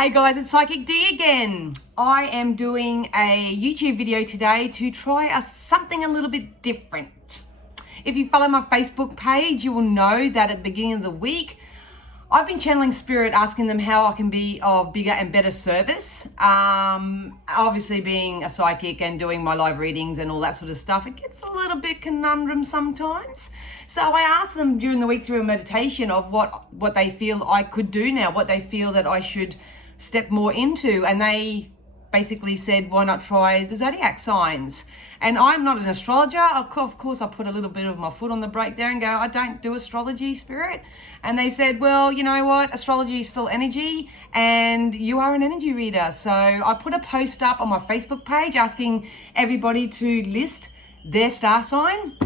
Hey guys, it's Psychic D again. I am doing a YouTube video today to try something a little bit different. If you follow my Facebook page, you will know that at the beginning of the week, I've been channeling spirit, asking them how I can be of bigger and better service. Obviously being a psychic and doing my live readings and all that sort of stuff, it gets a little bit conundrum sometimes. So I asked them during the week through a meditation of what they feel I could do now, what they feel that I should step more into. And they basically said, why not try the zodiac signs? And I'm not an astrologer. Of course, I put a little bit of my foot on the brake there and go, I don't do astrology, spirit. And they said, well, you know what? Astrology is still energy and you are an energy reader. So I put a post up on my Facebook page asking everybody to list their star sign.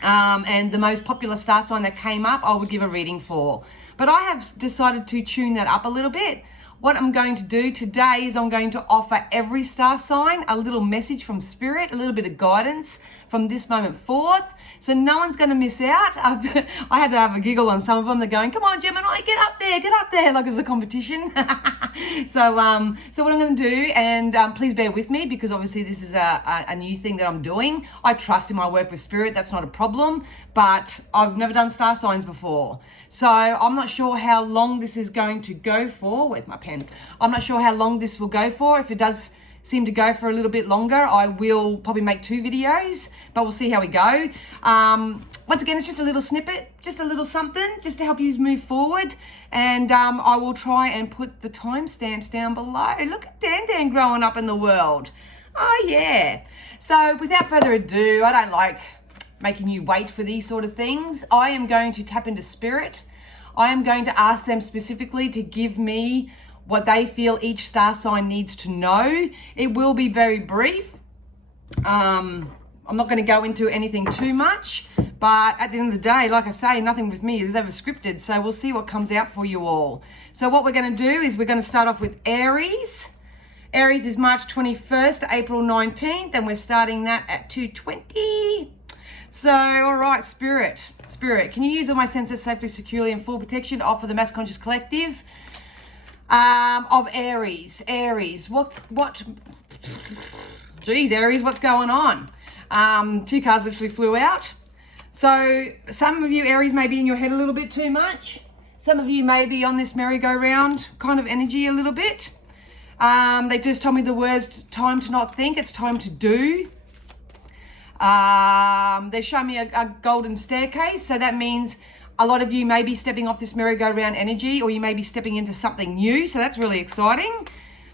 And the most popular star sign that came up, I would give a reading for. But I have decided to tune that up a little bit. What I'm going to do today is I'm going to offer every star sign a little message from spirit, a little bit of guidance from this moment forth. So no one's going to miss out. I had to have a giggle on some of them. They're going, come on, Gemini, get up there, like it was a competition. So what I'm going to do, and please bear with me because obviously this is a new thing that I'm doing. I trust in my work with spirit. That's not a problem, but I've never done star signs before. So I'm not sure how long this is going to go for. Where's my pen? I'm not sure how long this will go for. If it does seem to go for a little bit longer, I will probably make 2 videos, but we'll see how we go. Once again, it's just a little snippet, just a little something, just to help you move forward. And I will try and put the timestamps down below. Look at Dan growing up in the world. Oh yeah. So without further ado, I don't like making you wait for these sort of things. I am going to tap into spirit. I am going to ask them specifically to give me what they feel each star sign needs to know. It will be very brief. I'm not going to go into anything too much, but at the end of the day, like I say, nothing with me is ever scripted, so we'll see what comes out for you all. So what we're going to do is we're going to start off with Aries. Aries is March 21st to April 19th, and we're starting that at 2:20. So, all right, Spirit, can you use all my senses safely, securely, and full protection to offer the mass conscious collective of Aries? Aries, geez, Aries, what's going on? 2 cards literally flew out. So, some of you, Aries, may be in your head a little bit too much. Some of you may be on this merry-go-round kind of energy a little bit. They just told me the words, time to not think, it's time to do. They show me a golden staircase, so that means a lot of you may be stepping off this merry-go-round energy, or you may be stepping into something new, so that's really exciting.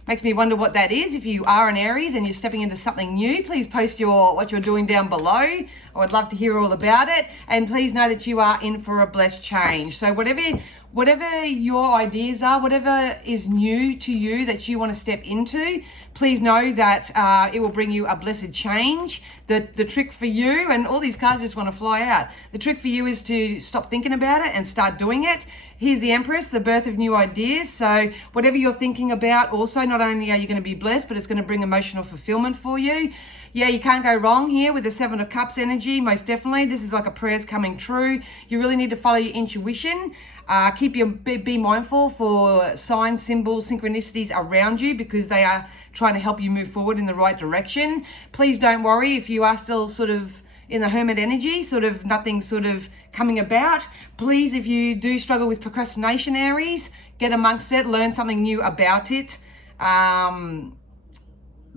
Makes me wonder what that is. If you are an Aries and you're stepping into something new, please post what you're doing down below. I would love to hear all about it, and please know that you are in for a blessed change. So whatever your ideas are, whatever is new to you that you want to step into, please know that it will bring you a blessed change. The trick for you, and all these cards just want to fly out, the trick for you is to stop thinking about it and start doing it. Here's the Empress, the birth of new ideas. So whatever you're thinking about, also, not only are you going to be blessed, but it's going to bring emotional fulfillment for you. Yeah, you can't go wrong here with the 7 of Cups energy, most definitely. This is like a prayer's coming true. You really need to follow your intuition. Be mindful for signs, symbols, synchronicities around you, because they are trying to help you move forward in the right direction. Please don't worry if you are still sort of in the hermit energy, sort of nothing sort of coming about. Please, if you do struggle with procrastination, Aries, get amongst it, learn something new about it.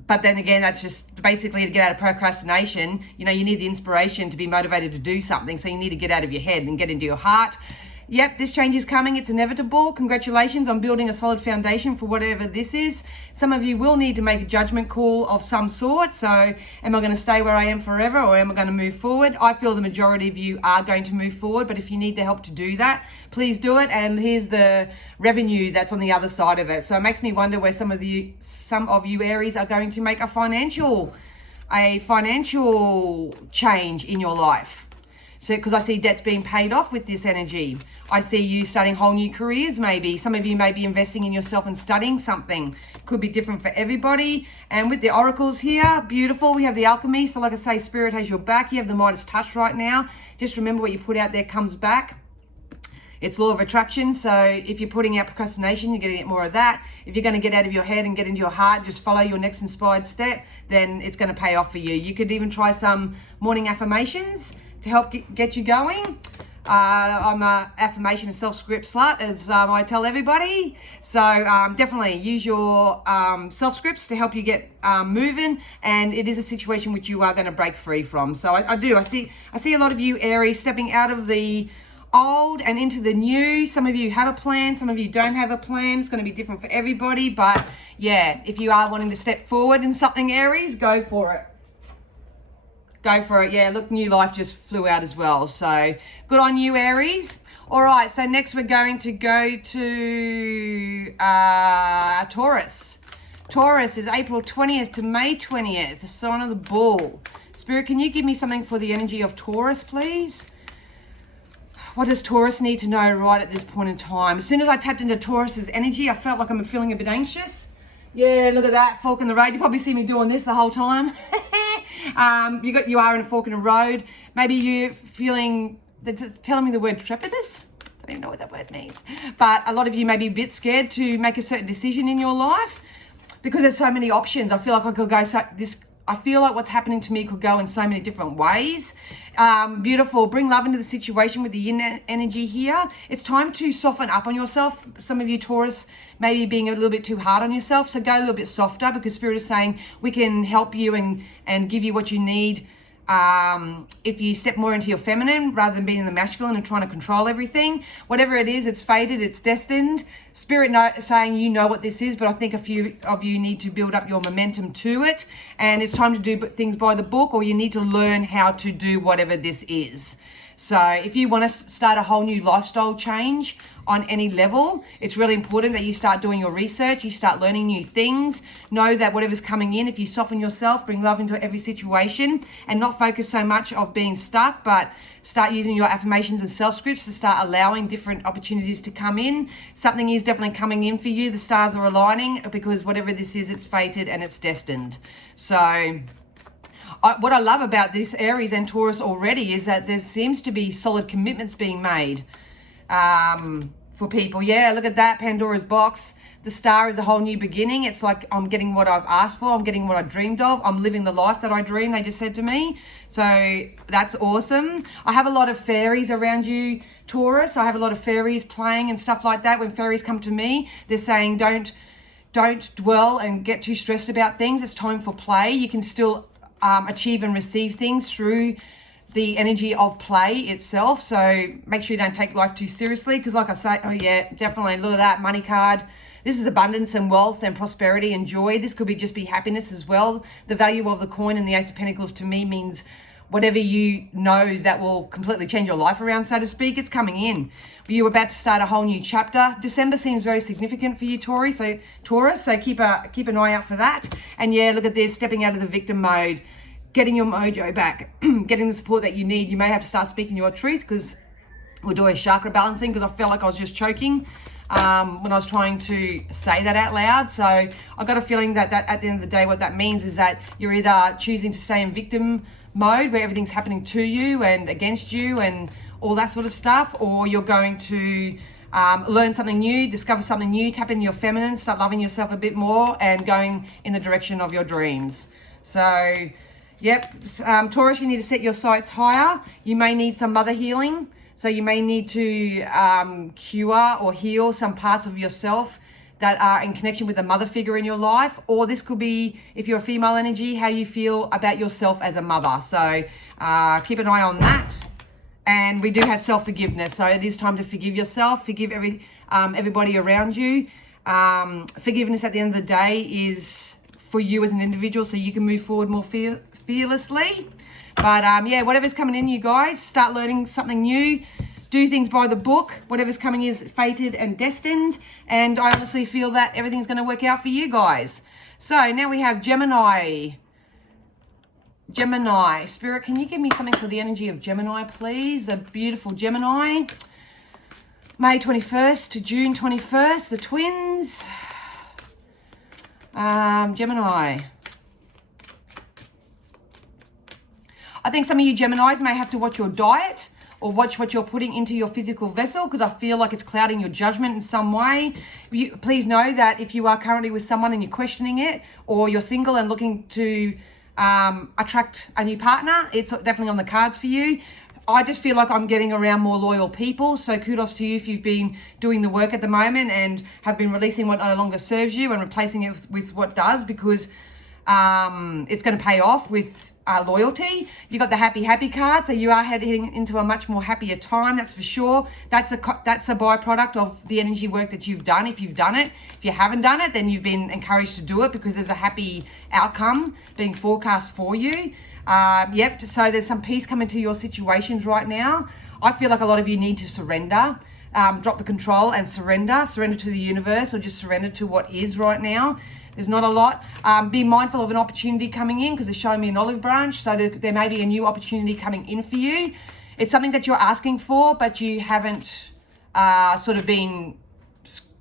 But then again, that's just basically to get out of procrastination. You know, you need the inspiration to be motivated to do something. So you need to get out of your head and get into your heart. Yep, this change is coming. It's inevitable. Congratulations on building a solid foundation for whatever this is. Some of you will need to make a judgment call of some sort. So am I going to stay where I am forever, or am I going to move forward? I feel the majority of you are going to move forward, but if you need the help to do that, please do it. And here's the revenue that's on the other side of it. So it makes me wonder where some of you Aries are going to make a financial change in your life. So, because I see debts being paid off with this energy. I see you starting whole new careers maybe. Some of you may be investing in yourself and studying something. Could be different for everybody. And with the oracles here, beautiful. We have the alchemy. So like I say, spirit has your back. You have the Midas touch right now. Just remember what you put out there comes back. It's law of attraction. So if you're putting out procrastination, you're going to get more of that. If you're going to get out of your head and get into your heart, just follow your next inspired step, then it's going to pay off for you. You could even try some morning affirmations to help get you going. I'm a affirmation and self-script slut, as I tell everybody. So definitely use your self-scripts to help you get moving, and it is a situation which you are going to break free from. So I see a lot of you Aries stepping out of the old and into the new. Some of you have a plan, some of you don't have a plan. It's going to be different for everybody, but yeah, if you are wanting to step forward in something, Aries, go for it. Go for it. Yeah, look, new life just flew out as well. So good on you, Aries. All right, so next we're going to go to Taurus. Taurus is April 20th to May 20th, the sign of the bull. Spirit, can you give me something for the energy of Taurus, please? What does Taurus need to know right at this point in time? As soon as I tapped into Taurus's energy, I felt like I'm feeling a bit anxious. Yeah, look at that, fork in the road. You probably see me doing this the whole time. You are in a fork in a road. Maybe you're feeling, telling me the word trepidous. I don't even know what that word means. But a lot of you may be a bit scared to make a certain decision in your life because there's so many options. I feel like I could go I feel like what's happening to me could go in so many different ways. Beautiful. Bring love into the situation with the yin energy here. It's time to soften up on yourself. Some of you Taurus maybe being a little bit too hard on yourself. So go a little bit softer, because Spirit is saying we can help you and give you what you need if you step more into your feminine rather than being in the masculine and trying to control everything. Whatever it is, it's fated, it's destined. Spirit saying you know what this is, but I think a few of you need to build up your momentum to it, and it's time to do things by the book, or you need to learn how to do whatever this is. So if you want to start a whole new lifestyle change on any level, it's really important that you start doing your research, you start learning new things. Know that whatever's coming in, if you soften yourself, bring love into every situation, and not focus so much of being stuck, but start using your affirmations and self-scripts to start allowing different opportunities to come in. Something is definitely coming in for you. The stars are aligning, because whatever this is, it's fated and it's destined. So what I love about this Aries and Taurus already is that there seems to be solid commitments being made for people. Yeah, look at that, Pandora's box. The star is a whole new beginning. It's like I'm getting what I've asked for. I'm getting what I dreamed of. I'm living the life that I dreamed, they just said to me. So that's awesome. I have a lot of fairies around you, Taurus. I have a lot of fairies playing and stuff like that. When fairies come to me, they're saying don't dwell and get too stressed about things. It's time for play. You can still achieve and receive things through the energy of play itself. So make sure you don't take life too seriously, because like I say, oh yeah, definitely, look at that money card. This is abundance and wealth and prosperity and joy. This could just be happiness as well. The value of the coin and the Ace of Pentacles to me means whatever you know that will completely change your life around, so to speak, it's coming in. You're about to start a whole new chapter. December seems very significant for you, Taurus. So keep an eye out for that. And yeah, look at this, stepping out of the victim mode, getting your mojo back, getting the support that you need. You may have to start speaking your truth, because we'll do a chakra balancing, because I felt like I was just choking when I was trying to say that out loud. So I got a feeling that at the end of the day, what that means is that you're either choosing to stay in victim mode, where everything's happening to you and against you and all that sort of stuff, or you're going to learn something new, discover something new, tap into your feminine, start loving yourself a bit more and going in the direction of your dreams. So yep, Taurus, you need to set your sights higher. You may need some mother healing. So you may need to cure or heal some parts of yourself that are in connection with a mother figure in your life. Or this could be, if you're a female energy, how you feel about yourself as a mother. So keep an eye on that. And we do have self-forgiveness. So it is time to forgive yourself, forgive everybody around you. Forgiveness at the end of the day is for you as an individual, so you can move forward more fearlessly. But yeah, whatever's coming in, you guys, start learning something new. Do things by the book. Whatever's coming is fated and destined. And I honestly feel that everything's going to work out for you guys. So now we have Gemini. Gemini. Spirit, can you give me something for the energy of Gemini, please? The beautiful Gemini. May 21st to June 21st, the twins. Gemini. I think some of you Geminis may have to watch your diet, or watch what you're putting into your physical vessel, because I feel like it's clouding your judgment in some way. Please know that if you are currently with someone and you're questioning it, or you're single and looking to attract a new partner, it's definitely on the cards for you. I just feel like I'm getting around more loyal people. So kudos to you if you've been doing the work at the moment and have been releasing what no longer serves you and replacing it with what does, because it's going to pay off with loyalty. You got the happy card, so you are heading into a much more happier time, that's for sure. That's a byproduct of the energy work that you've done, if you've done it. If you haven't done it, then you've been encouraged to do it, because there's a happy outcome being forecast for you. Yep, so there's some peace coming to your situations right now. I feel like a lot of you need to surrender, drop the control and surrender to the universe, or just surrender to what is right now. There's not a lot. Be mindful of an opportunity coming in, because they're showing me an olive branch, so there may be a new opportunity coming in for you. It's something that you're asking for, but you haven't sort of been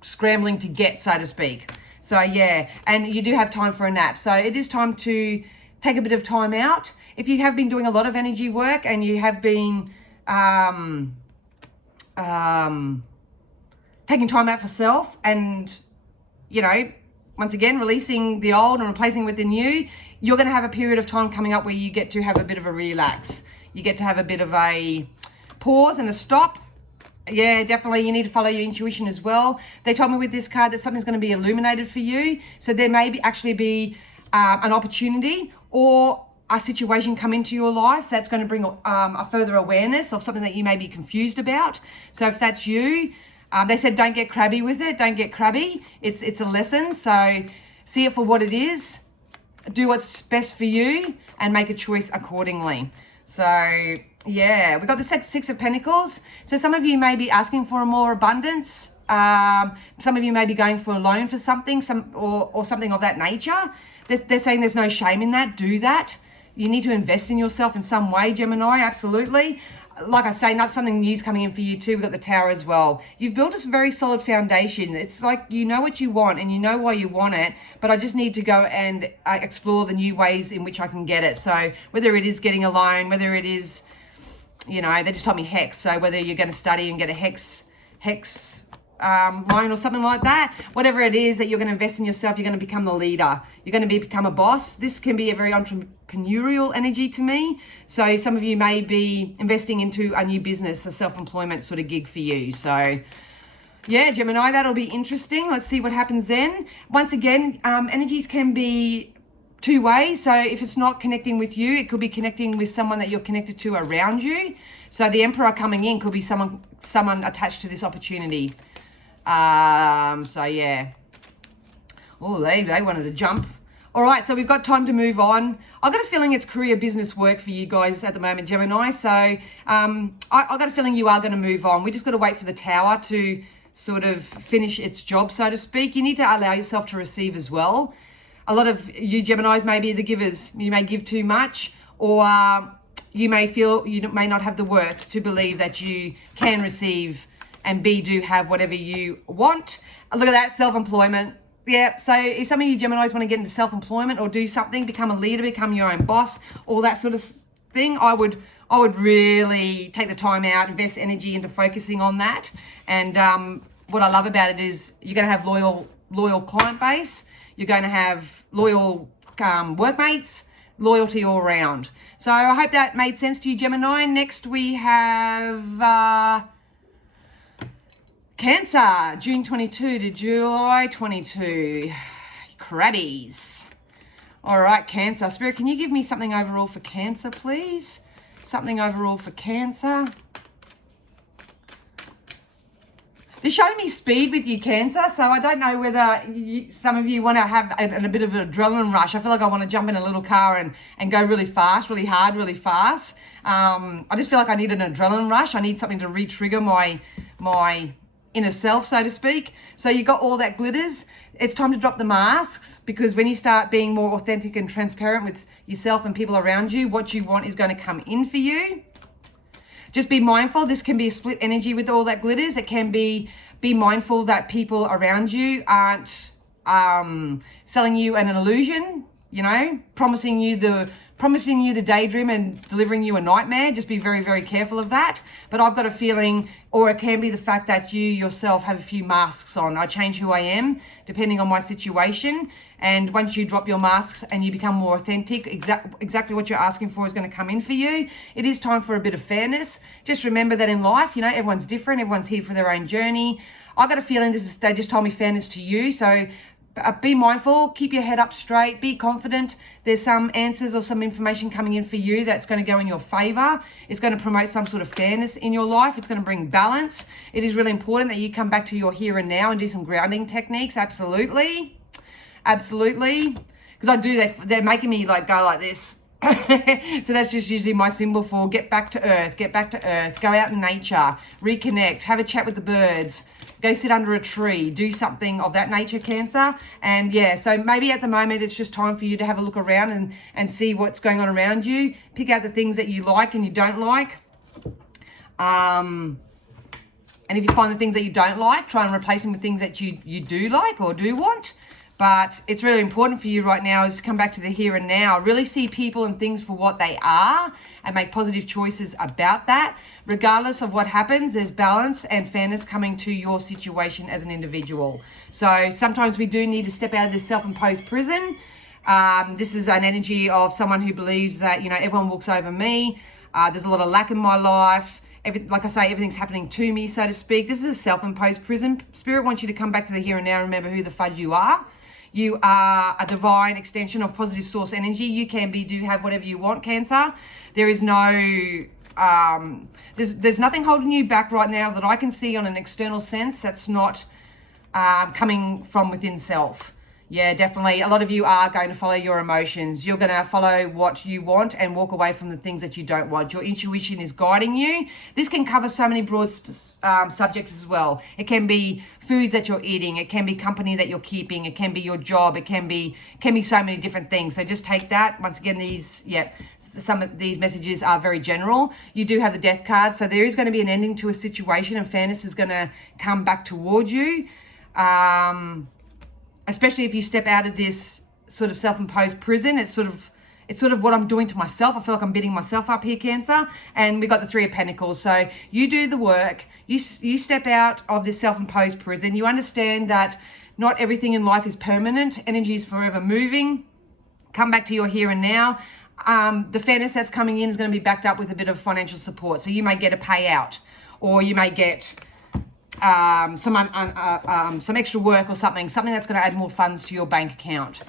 scrambling to get, so to speak. So yeah, and you do have time for a nap. So it is time to take a bit of time out. If you have been doing a lot of energy work and you have been taking time out for self, and, you know, once again, releasing the old and replacing with the new, you're going to have a period of time coming up where you get to have a bit of a relax. You get to have a bit of a pause and a stop. Yeah, definitely. You need to follow your intuition as well. They told me with this card that something's going to be illuminated for you. So there may actually be an opportunity or a situation come into your life that's going to bring a further awareness of something that you may be confused about. So if that's you, they said don't get crabby with it. Don't get crabby. It's a lesson. So see it for what it is. Do what's best for you and make a choice accordingly. So yeah, we got the Six of Pentacles. So some of you may be asking for a more abundance. Some of you may be going for a loan for something, or something of that nature. They're saying there's no shame in that. Do that. You need to invest in yourself in some way, Gemini, absolutely. Like I say, not something new's coming in for you too. We've got the Tower as well. You've built a very solid foundation. It's like you know what you want and you know why you want it, but I just need to go and explore the new ways in which I can get it. So whether it is getting a loan, whether it is, you know, they just told me hex. So whether you're going to study and get a hex loan or something like that, whatever it is that you're going to invest in yourself, you're going to become the leader. You're going to become a boss. This can be a very entrepreneurial energy to me. So some of you may be investing into a new business, a self-employment sort of gig for you. So yeah, Gemini, that'll be interesting. Let's see what happens then. Once again, energies can be two ways. So if it's not connecting with you, it could be connecting with someone that you're connected to around you. So the Emperor coming in could be someone attached to this opportunity. So yeah. Oh, they wanted to jump. All right, so we've got time to move on. I've got a feeling it's career business work for you guys at the moment, Gemini. So I got a feeling you are going to move on. We just got to wait for the Tower to sort of finish its job, so to speak. You need to allow yourself to receive as well. A lot of you Geminis may be the givers. You may give too much, or you may feel you may not have the worth to believe that you can receive and do have whatever you want. Look at that, self-employment. Yeah, so if some of you Geminis want to get into self-employment or do something, become a leader, become your own boss, all that sort of thing, I would really take the time out, invest energy into focusing on that. And what I love about it is you're going to have loyal client base. You're going to have loyal workmates, loyalty all around. So I hope that made sense to you, Gemini. Next we have Cancer, June 22 to July 22. Crabbies. All right, Cancer. Spirit, can you give me something overall for Cancer, please? Something overall for Cancer. They're showing me speed with you, Cancer, so I don't know whether some of you want to have a bit of an adrenaline rush. I feel like I want to jump in a little car and go really fast, really hard, really fast. I just feel like I need an adrenaline rush. I need something to re-trigger my inner self, so to speak. So you got all that glitters. It's time to drop the masks, because when you start being more authentic and transparent with yourself and people around you, what you want is going to come in for you. Just be mindful. This can be a split energy with all that glitters. It can be mindful that people around you aren't selling you an illusion, you know, promising you the promising you the daydream and delivering you a nightmare. Just be very, very careful of that. But I've got a feeling, or it can be the fact that you yourself have a few masks on. I change who I am depending on my situation. And once you drop your masks and you become more authentic, exactly what you're asking for is going to come in for you. It is time for a bit of fairness. Just remember that in life, you know, everyone's different. Everyone's here for their own journey. I got a feeling they just told me fairness to you. So be mindful, keep your head up straight, be confident. There's some answers or some information coming in for you that's going to go in your favor. It's going to promote some sort of fairness in your life. It's going to bring balance. It is really important that you come back to your here and now and do some grounding techniques. Absolutely. Absolutely. Because I do, they're making me like go like this. So that's just usually my symbol for get back to earth, go out in nature, reconnect, have a chat with the birds, go sit under a tree, do something of that nature, Cancer. And yeah, so maybe at the moment it's just time for you to have a look around and see what's going on around you. Pick out the things that you like and you don't like. And if you find the things that you don't like, try and replace them with things that you do like or do want. But it's really important for you right now is to come back to the here and now. Really see people and things for what they are and make positive choices about that. Regardless of what happens, there's balance and fairness coming to your situation as an individual. So sometimes we do need to step out of this self-imposed prison. This is an energy of someone who believes that, you know, everyone walks over me. There's a lot of lack in my life. Like I say, everything's happening to me, so to speak. This is a self-imposed prison. Spirit wants you to come back to the here and now and remember who the fudge you are. You are a divine extension of positive source energy. You can do have whatever you want, Cancer. There is no, there's nothing holding you back right now that I can see on an external sense that's not coming from within self. Yeah, definitely. A lot of you are going to follow your emotions. You're going to follow what you want and walk away from the things that you don't want. Your intuition is guiding you. This can cover so many broad subjects as well. It can be foods that you're eating. It can be company that you're keeping. It can be your job. It can be so many different things. So just take that. Once again, some of these messages are very general. You do have the Death card. So there is going to be an ending to a situation and fairness is going to come back towards you. Especially if you step out of this sort of self-imposed prison. It's sort of what I'm doing to myself. I feel like I'm beating myself up here, Cancer. And we got the Three of Pentacles. So you do the work. You step out of this self-imposed prison. You understand that not everything in life is permanent. Energy is forever moving. Come back to your here and now. The fairness that's coming in is going to be backed up with a bit of financial support. So you may get a payout, or you may get some extra work or something that's going to add more funds to your bank account.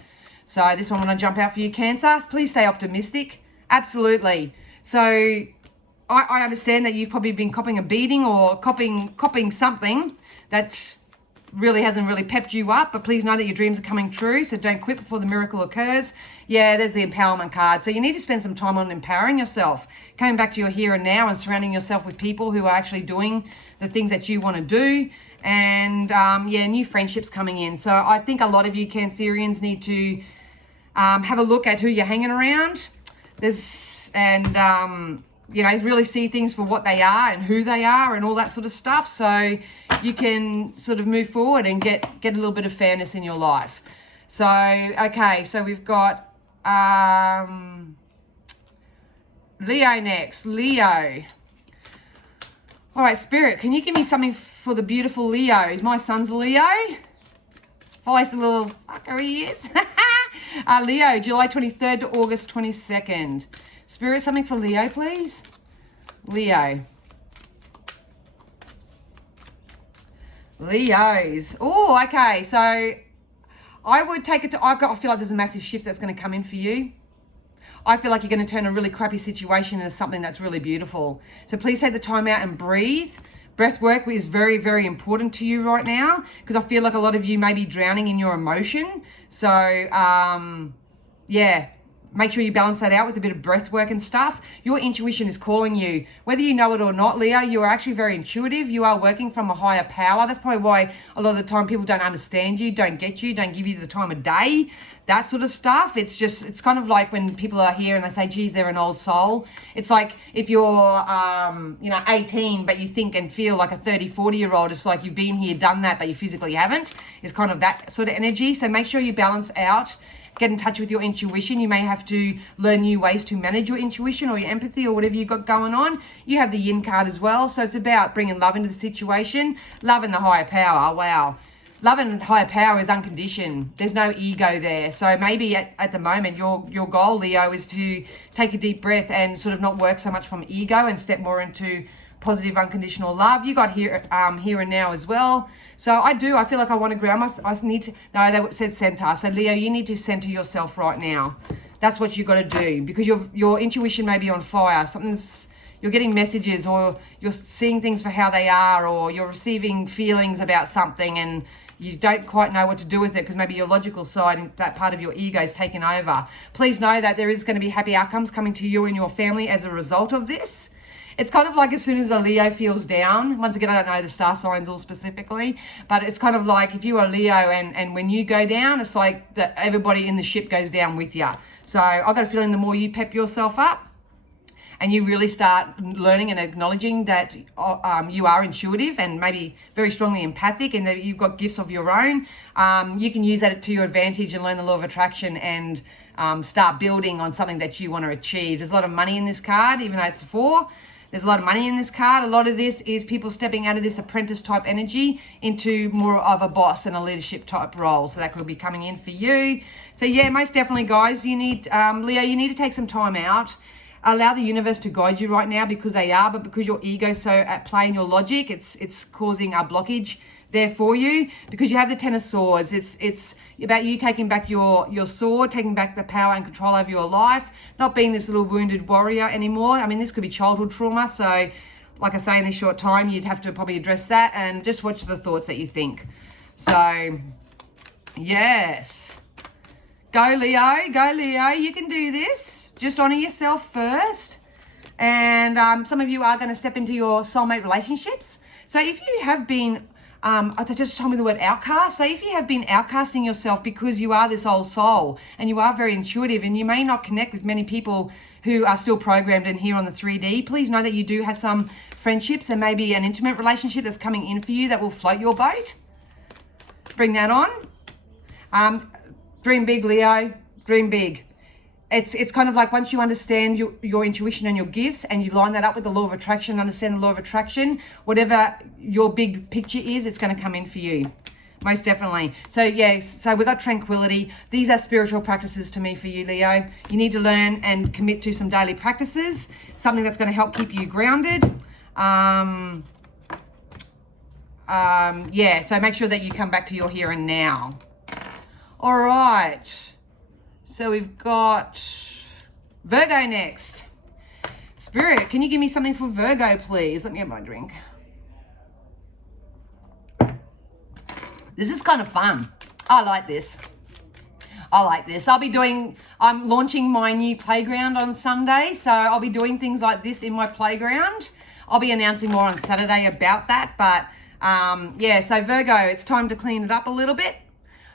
So this one, when I jump out for you, Cancer, please stay optimistic. Absolutely. So I understand that you've probably been copping a beating or copping something that really hasn't really pepped you up, but please know that your dreams are coming true. So don't quit before the miracle occurs. Yeah, there's the empowerment card. So you need to spend some time on empowering yourself, coming back to your here and now and surrounding yourself with people who are actually doing the things that you want to do. And new friendships coming in. So I think a lot of you Cancerians need to have a look at who you're hanging around. Really see things for what they are and who they are and all that sort of stuff. So you can sort of move forward and get a little bit of fairness in your life. So, okay, so we've got Leo next. Leo. All right, Spirit, can you give me something for the beautiful Leos? My son's a Leo. Feisty little fucker he is. Leo, July 23rd to August 22nd. Spirit, something for Leo, please. Leo. Leos. Oh, okay. So I would take it to, I feel like there's a massive shift that's going to come in for you. I feel like you're going to turn a really crappy situation into something that's really beautiful. So please take the time out and breathe. Breath work is very, very important to you right now because I feel like a lot of you may be drowning in your emotion. So, make sure you balance that out with a bit of breath work and stuff. Your intuition is calling you. Whether you know it or not, Leo, you are actually very intuitive. You are working from a higher power. That's probably why a lot of the time people don't understand you, don't get you, don't give you the time of day, that sort of stuff. It's kind of like when people are here and they say, geez, they're an old soul. It's like if you're, 18, but you think and feel like a 30, 40-year-old. It's like you've been here, done that, but you physically haven't. It's kind of that sort of energy. So make sure you balance out get in touch with your intuition. You may have to learn new ways to manage your intuition or your empathy or whatever you've got going on. You have the yin card as well. So it's about bringing love into the situation. Love and the higher power. Wow. Love and higher power is unconditioned. There's no ego there. So maybe at the moment, your goal, Leo, is to take a deep breath and sort of not work so much from ego and step more into positive unconditional love. You got here and now as well. So I feel like I want to ground myself. I need to, no, they said center. So Leo, you need to center yourself right now. That's what you got to do, because your intuition may be on fire. You're getting messages, or you're seeing things for how they are, or you're receiving feelings about something and you don't quite know what to do with it because maybe your logical side, that part of your ego, is taken over. Please know that there is going to be happy outcomes coming to you and your family as a result of this. It's kind of like as soon as a Leo feels down, once again, I don't know the star signs all specifically, but it's kind of like if you are Leo and when you go down, it's like that everybody in the ship goes down with you. So I've got a feeling the more you pep yourself up, and you really start learning and acknowledging that you are intuitive and maybe very strongly empathic, and that you've got gifts of your own, you can use that to your advantage and learn the law of attraction and start building on something that you want to achieve. There's a lot of money in this card, even though it's a 4. There's a lot of money in this card. A lot of this is people stepping out of this apprentice type energy into more of a boss and a leadership type role. So that could be coming in for you. So yeah, most definitely, guys, you need, Leo, you need to take some time out. Allow the universe to guide you right now, because they are, but because your ego's so at play in your logic, it's causing a blockage there for you, because you have the 10 of Swords. It's about you taking back your sword, taking back the power and control over your life, not being this little wounded warrior anymore. I mean, this could be childhood trauma. So like I say, in this short time, you'd have to probably address that and just watch the thoughts that you think. So yes, go Leo, you can do this. Just honor yourself first. And some of you are going to step into your soulmate relationships. So if you have been, they just told me the word outcast. So if you have been outcasting yourself because you are this old soul and you are very intuitive and you may not connect with many people who are still programmed in here on the 3D, please know that you do have some friendships and maybe an intimate relationship that's coming in for you that will float your boat. Bring that on. Dream big, Leo. Dream big. It's kind of like once you understand your intuition and your gifts and you line that up with the law of attraction, understand the law of attraction, whatever your big picture is, it's going to come in for you. Most definitely. So yeah, so we got tranquility. These are spiritual practices to me for you, Leo. You need to learn and commit to some daily practices, something that's going to help keep you grounded. Yeah, so make sure that you come back to your here and now. All right. So we've got Virgo next. Spirit, can you give me something for Virgo, please? Let me get my drink. This is kind of fun. I like this. I'm launching my new playground on Sunday. So I'll be doing things like this in my playground. I'll be announcing more on Saturday about that. But yeah, so Virgo, it's time to clean it up a little bit.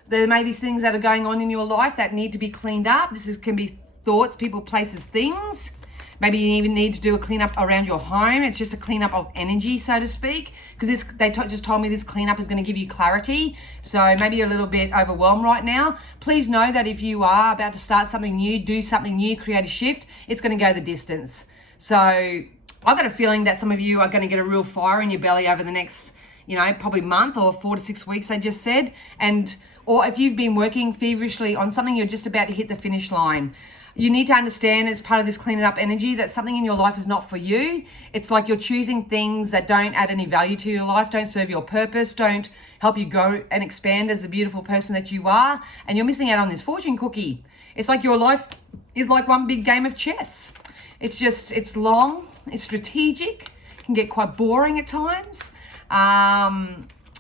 There may be things that are going on in your life that need to be cleaned up. Can be thoughts, people, places, things. Maybe you even need to do a cleanup around your home. It's just a cleanup of energy, so to speak, because they just told me this cleanup is going to give you clarity. So maybe you're a little bit overwhelmed right now. Please know that if you are about to start something new, do something new, create a shift, it's going to go the distance. So I've got a feeling that some of you are going to get a real fire in your belly over the next, probably month or 4 to 6 weeks, I just said. Or if you've been working feverishly on something, you're just about to hit the finish line. You need to understand, as part of this cleaning up energy, that something in your life is not for you. It's like you're choosing things that don't add any value to your life, don't serve your purpose, don't help you grow and expand as the beautiful person that you are. And you're missing out on this fortune cookie. It's like your life is like one big game of chess. It's long, it's strategic, it can get quite boring at times.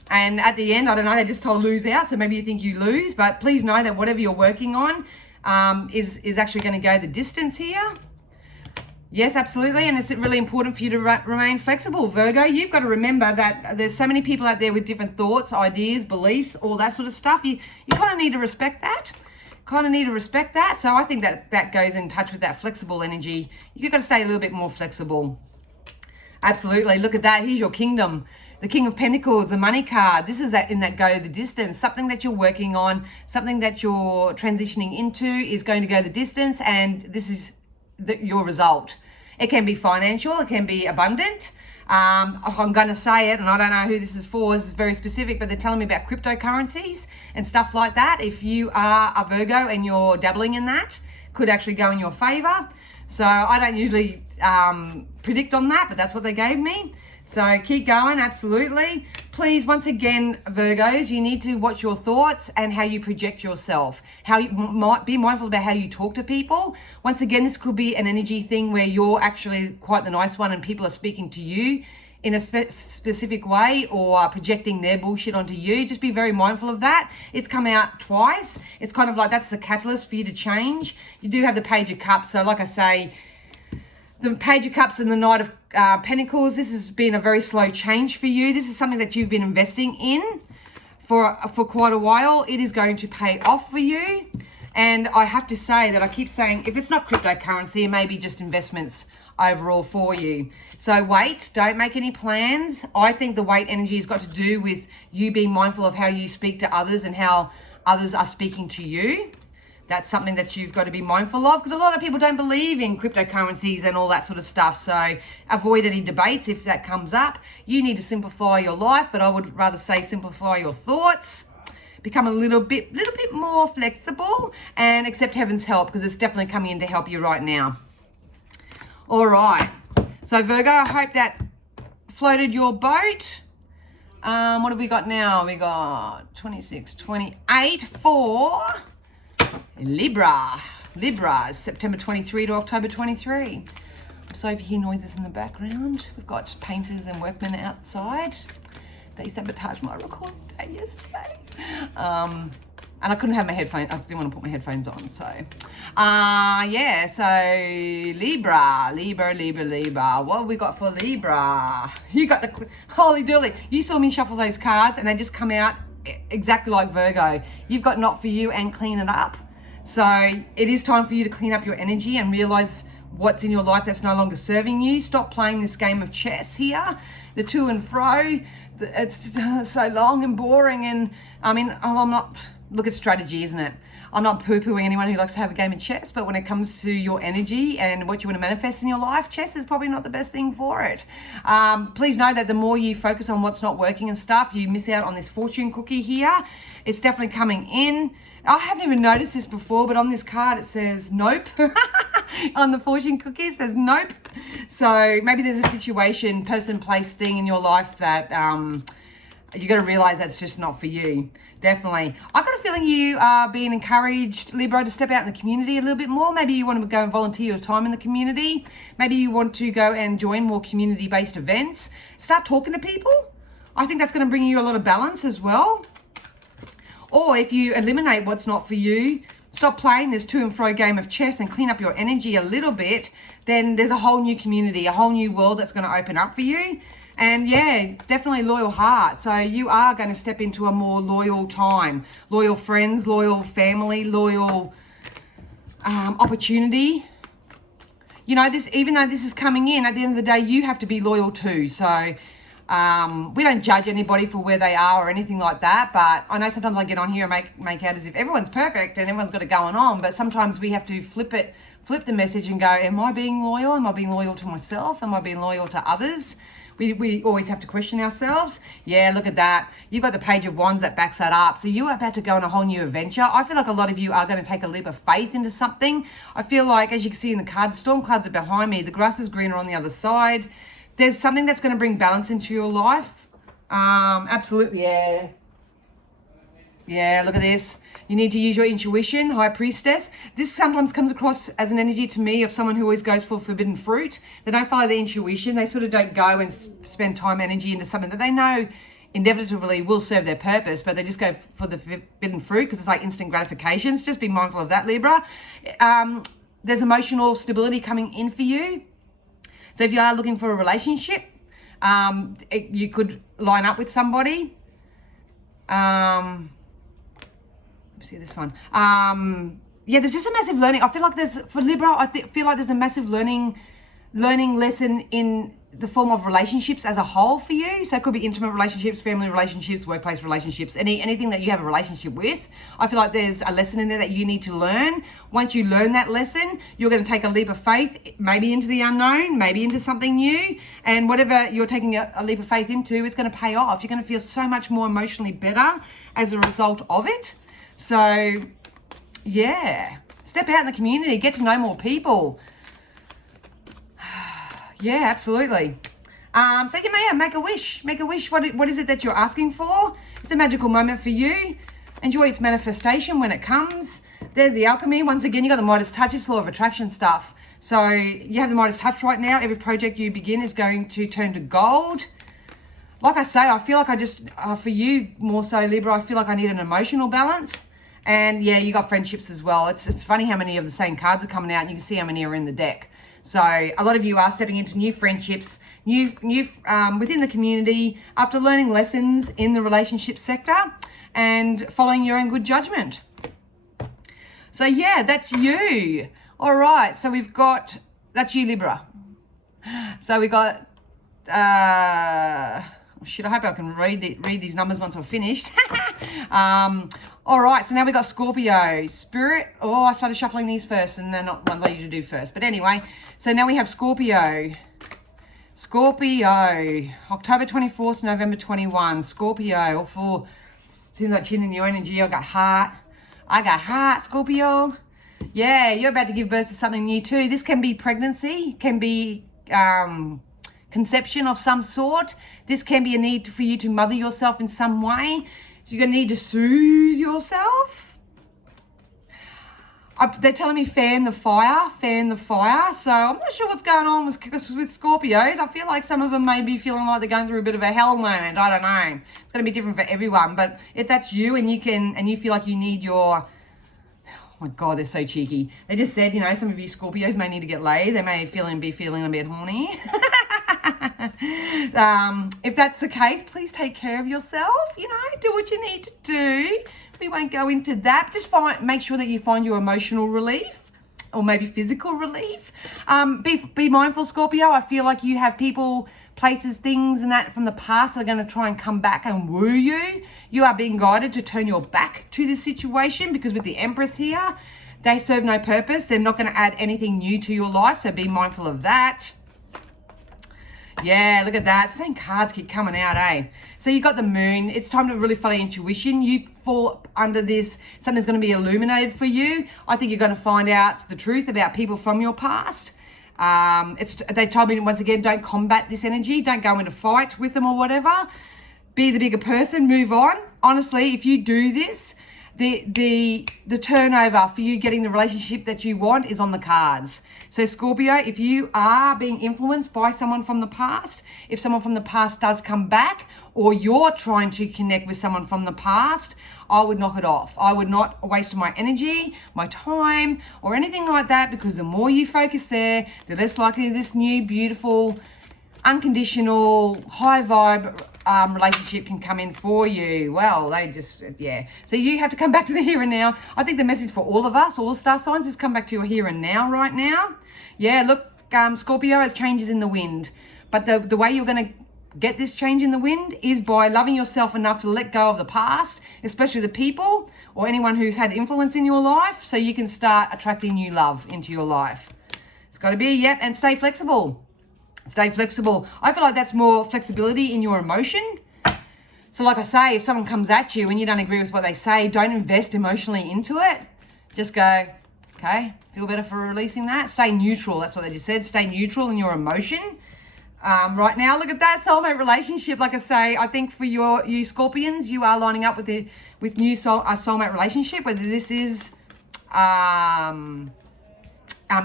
And at the end, I don't know, they just told lose out, so maybe you think you lose, but please know that whatever you're working on is actually going to go the distance here. Yes, absolutely, and it's really important for you to remain flexible. Virgo, you've got to remember that there's so many people out there with different thoughts, ideas, beliefs, all that sort of stuff. You kind of need to respect that. So I think that goes in touch with that flexible energy. You've got to stay a little bit more flexible. Absolutely, look at that. Here's your kingdom. The King of Pentacles, the money card. This is that in that go the distance. Something that you're working on, something that you're transitioning into is going to go the distance, and this is your result. It can be financial, it can be abundant. I'm going to say it, and I don't know who this is for. This is very specific, but they're telling me about cryptocurrencies and stuff like that. If you are a Virgo and you're dabbling in that, could actually go in your favor. So I don't usually predict on that, but that's what they gave me. So keep going, absolutely. Please, once again, Virgos, you need to watch your thoughts and how you project yourself. How you might be mindful about how you talk to people. Once again, this could be an energy thing where you're actually quite the nice one and people are speaking to you in a specific way or projecting their bullshit onto you. Just be very mindful of that. It's come out twice. It's kind of like that's the catalyst for you to change. You do have the Page of Cups. So like I say, the Page of Cups and the Knight of Pentacles, this has been a very slow change for you. This is something that you've been investing in for quite a while. It is going to pay off for you. And I have to say that I keep saying, if it's not cryptocurrency, it may be just investments overall for you. So wait, don't make any plans. I think the wait energy has got to do with you being mindful of how you speak to others and how others are speaking to you. That's something that you've got to be mindful of, because a lot of people don't believe in cryptocurrencies and all that sort of stuff. So avoid any debates if that comes up. You need to simplify your life, but I would rather say simplify your thoughts. Become a little bit more flexible and accept heaven's help, because it's definitely coming in to help you right now. All right. So Virgo, I hope that floated your boat. What have we got now? We got 26, 28 for Libra. Libra, September 23 to October 23. I'm sorry if you hear noises in the background. We've got painters and workmen outside. They sabotaged my recording day yesterday. And I couldn't have my headphones. I didn't want to put my headphones on. So, yeah. So Libra. What have we got for Libra? You got the holy dooly. You saw me shuffle those cards, and they just come out exactly like Virgo. You've got not for you and clean it up. So it is time for you to clean up your energy and realize what's in your life that's no longer serving you. Stop playing this game of chess here. The to and fro. It's so long and boring. And I mean, I'm not. Look at strategy, isn't it? I'm not poo-pooing anyone who likes to have a game of chess, but when it comes to your energy and what you want to manifest in your life, chess is probably not the best thing for it. Please know that the more you focus on what's not working and stuff, you miss out on this fortune cookie here. It's definitely coming in. I haven't even noticed this before, but on this card it says nope. On the fortune cookie it says nope. So maybe there's a situation, person, place, thing in your life that you got to realize that's just not for you. Definitely. I've got a feeling you are being encouraged, Libra, to step out in the community a little bit more. Maybe you want to go and volunteer your time in the community. Maybe you want to go and join more community-based events. Start talking to people. I think that's going to bring you a lot of balance as well. Or if you eliminate what's not for you, stop playing this to and fro game of chess and clean up your energy a little bit, then there's a whole new community, a whole new world that's going to open up for you. And yeah, definitely loyal heart. So you are going to step into a more loyal time, loyal friends, loyal family, loyal opportunity. You know, this, even though this is coming in, at the end of the day, you have to be loyal too. So we don't judge anybody for where they are or anything like that. But I know sometimes I get on here and make out as if everyone's perfect and everyone's got it going on. But sometimes we have to flip the message and go, am I being loyal? Am I being loyal to myself? Am I being loyal to others? We always have to question ourselves. Yeah, look at that. You've got the Page of Wands that backs that up. So you are about to go on a whole new adventure. I feel like a lot of you are going to take a leap of faith into something. I feel like, as you can see in the cards, storm clouds are behind me. The grass is greener on the other side. There's something that's going to bring balance into your life. Absolutely, yeah. Yeah, look at this. You need to use your intuition, High Priestess. This sometimes comes across as an energy to me of someone who always goes for forbidden fruit. They don't follow their intuition. They sort of don't go and spend time, energy into something that they know inevitably will serve their purpose, but they just go for the forbidden fruit because it's like instant gratification. So just be mindful of that, Libra. There's emotional stability coming in for you. So if you are looking for a relationship, you could line up with somebody. See this one. Yeah, there's just a massive learning. I feel like for Libra, feel like there's a massive learning lesson in the form of relationships as a whole for you. So it could be intimate relationships, family relationships, workplace relationships, anything that you have a relationship with. I feel like there's a lesson in there that you need to learn. Once you learn that lesson, you're going to take a leap of faith, maybe into the unknown, maybe into something new. And whatever you're taking a leap of faith into is going to pay off. You're going to feel so much more emotionally better as a result of it. So, yeah. Step out in the community, get to know more people. Yeah, absolutely. So you may make a wish. Make a wish. What is it that you're asking for? It's a magical moment for you. Enjoy its manifestation when it comes. There's the alchemy. Once again, you got the Midas touch. It's law of attraction stuff. So you have the Midas touch right now. Every project you begin is going to turn to gold. Like I say, I feel like I just, for you more so, Libra, I feel like I need an emotional balance. And yeah, you got friendships as well. It's funny how many of the same cards are coming out, and you can see how many are in the deck. So a lot of you are stepping into new friendships, new within the community after learning lessons in the relationship sector and following your own good judgment. So yeah, that's you. All right, so that's you, Libra. So we got, shit, I hope I can read these numbers once I've finished. All right, so now we got Scorpio. Spirit, I started shuffling these first, and they're not ones I usually do first. But anyway, so now we have Scorpio. Scorpio, October 24th to November 21. Scorpio, seems like chin in your energy. I got heart, Scorpio. Yeah, you're about to give birth to something new too. This can be pregnancy, can be conception of some sort. This can be a need for you to mother yourself in some way. So you're going to need to soothe yourself. They're telling me fan the fire. So I'm not sure what's going on with Scorpios. I feel like some of them may be feeling like they're going through a bit of a hell moment. I don't know. It's going to be different for everyone. But if that's you and you feel like you need your... Oh my God, they're so cheeky. They just said, some of you Scorpios may need to get laid. They may be feeling a bit horny. If that's the case, please take care of yourself. Do what you need to do. We won't go into that. Just make sure that you find your emotional relief, or maybe physical relief. Be mindful, Scorpio. I feel like you have people, places, things, and that from the past that are going to try and come back and woo you. You are being guided to turn your back to this situation, because with the Empress here, they serve no purpose. They're not going to add anything new to your life, so be mindful of that. Yeah, look at that. Same cards keep coming out, eh? So you got the moon. It's time to really follow intuition. You fall under this. Something's going to be illuminated for you. I think you're going to find out the truth about people from your past. They told me, once again, don't combat this energy. Don't go into fight with them or whatever. Be the bigger person. Move on. Honestly, if you do this, the turnover for you getting the relationship that you want is on the cards. So Scorpio, if you are being influenced by someone from the past, if someone from the past does come back, or you're trying to connect with someone from the past, I would knock it off. I would not waste my energy, my time, or anything like that, because the more you focus there, the less likely this new, beautiful, unconditional, high vibe relationship can come in for you. Well, So you have to come back to the here and now. I think the message for all of us, all the star signs, is come back to your here and now right now. Yeah, look, Scorpio, it changes in the wind. But the way you're going to get this change in the wind is by loving yourself enough to let go of the past, especially the people or anyone who's had influence in your life, so you can start attracting new love into your life. It's got to be, and stay flexible. Stay flexible. I feel like that's more flexibility in your emotion. So like I say, if someone comes at you and you don't agree with what they say, don't invest emotionally into it. Just go, okay, feel better for releasing that. Stay neutral. That's what they just said. Stay neutral in your emotion. Right now, look at that soulmate relationship. Like I say, I think for you Scorpions, you are lining up with new soulmate relationship, whether this is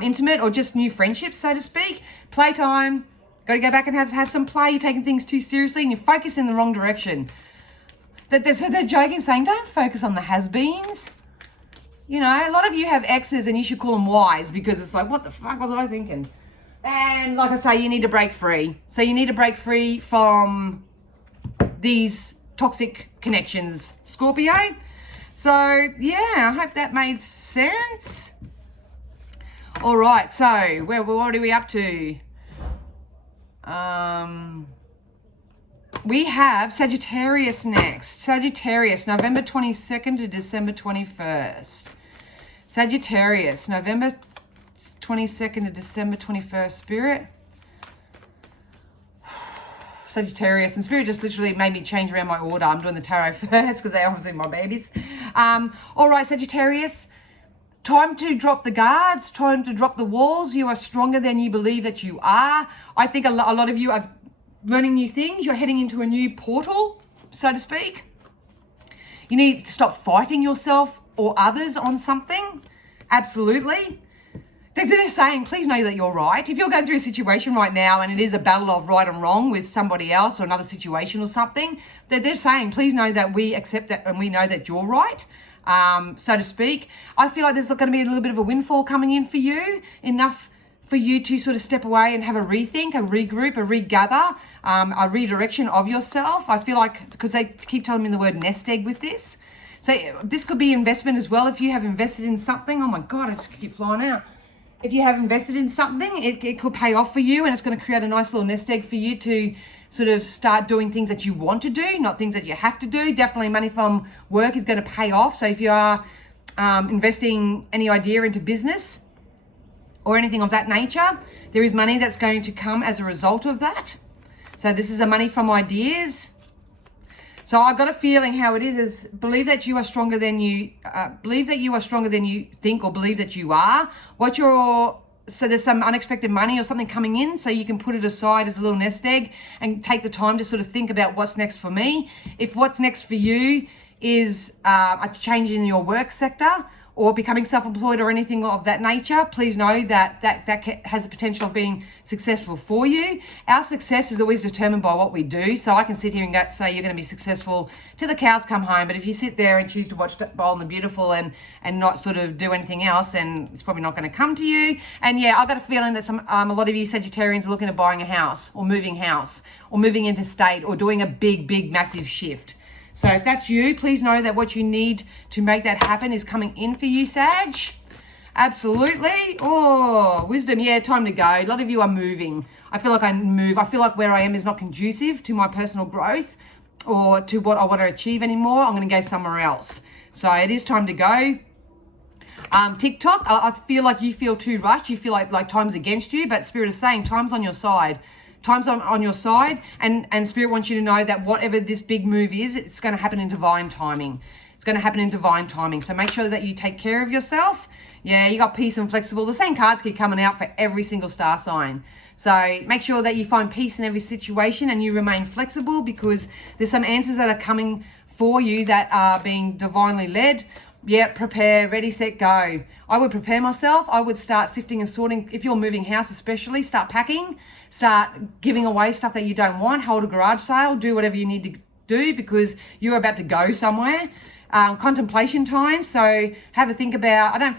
intimate or just new friendships, so to speak. Playtime. Got to go back and have some play. You're taking things too seriously and you're focused in the wrong direction. They're joking, saying don't focus on the has-beens. A lot of you have exes and you should call them Ys, because it's like, what the fuck was I thinking? And like I say, you need to break free. So you need to break free from these toxic connections, Scorpio. So yeah, I hope that made sense. All right, so what are we up to? We have Sagittarius next. Sagittarius, November 22nd to December 21st. Sagittarius, November 22nd to December 21st. Spirit. Sagittarius, and Spirit just literally made me change around my order. I'm doing the tarot first because they're obviously my babies. All right, Sagittarius, time to drop the guards, time to drop the walls. You are stronger than you believe that you are. I think a lot of you are learning new things. You're heading into a new portal, so to speak. You need to stop fighting yourself or others on something. Absolutely. They're saying, please know that you're right. If you're going through a situation right now and it is a battle of right and wrong with somebody else or another situation or something, they're saying, please know that we accept that and we know that you're right, so to speak. I feel like there's going to be a little bit of a windfall coming in for you, enough for you to sort of step away and have a rethink, a regroup, a regather, a redirection of yourself. I feel like, because they keep telling me the word nest egg with this. So this could be investment as well. If you have invested in something, oh my God, I just keep flying out. If you have invested in something, it could pay off for you, and it's going to create a nice little nest egg for you to sort of start doing things that you want to do, not things that you have to do. Definitely money from work is going to pay off. So if you are investing any idea into business or anything of that nature, there is money that's going to come as a result of that. So this is a money from ideas. So I got a feeling how it is believe that you are stronger than you think or believe that you are. So there's some unexpected money or something coming in, so you can put it aside as a little nest egg and take the time to sort of think about what's next for me. If what's next for you is a change in your work sector or becoming self-employed or anything of that nature, please know that has the potential of being successful for you. Our success is always determined by what we do. So I can sit here and say you're going to be successful till the cows come home. But if you sit there and choose to watch Bold and the Beautiful and not sort of do anything else, then it's probably not going to come to you. And yeah, I've got a feeling that a lot of you Sagittarians are looking at buying a house or moving interstate or doing a big, massive shift. So if that's you, please know that what you need to make that happen is coming in for you, Sag. Absolutely. Oh, wisdom. Yeah, time to go. A lot of you are moving. I feel like I move. I feel like where I am is not conducive to my personal growth or to what I want to achieve anymore. I'm going to go somewhere else. So it is time to go. TikTok, I feel like you feel too rushed. You feel like time's against you, but Spirit is saying time's on your side. Time's on your side, and Spirit wants you to know that whatever this big move is, it's going to happen in divine timing. It's going to happen in divine timing. So make sure that you take care of yourself. Yeah, you got peace and flexible. The same cards keep coming out for every single star sign. So make sure that you find peace in every situation and you remain flexible, because there's some answers that are coming for you that are being divinely led. Yeah, prepare, ready, set, go. I would prepare myself. I would start sifting and sorting. If you're moving house especially, start packing. Start giving away stuff that you don't want. Hold a garage sale. Do whatever you need to do because you're about to go somewhere. Contemplation time. So have a think about, I don't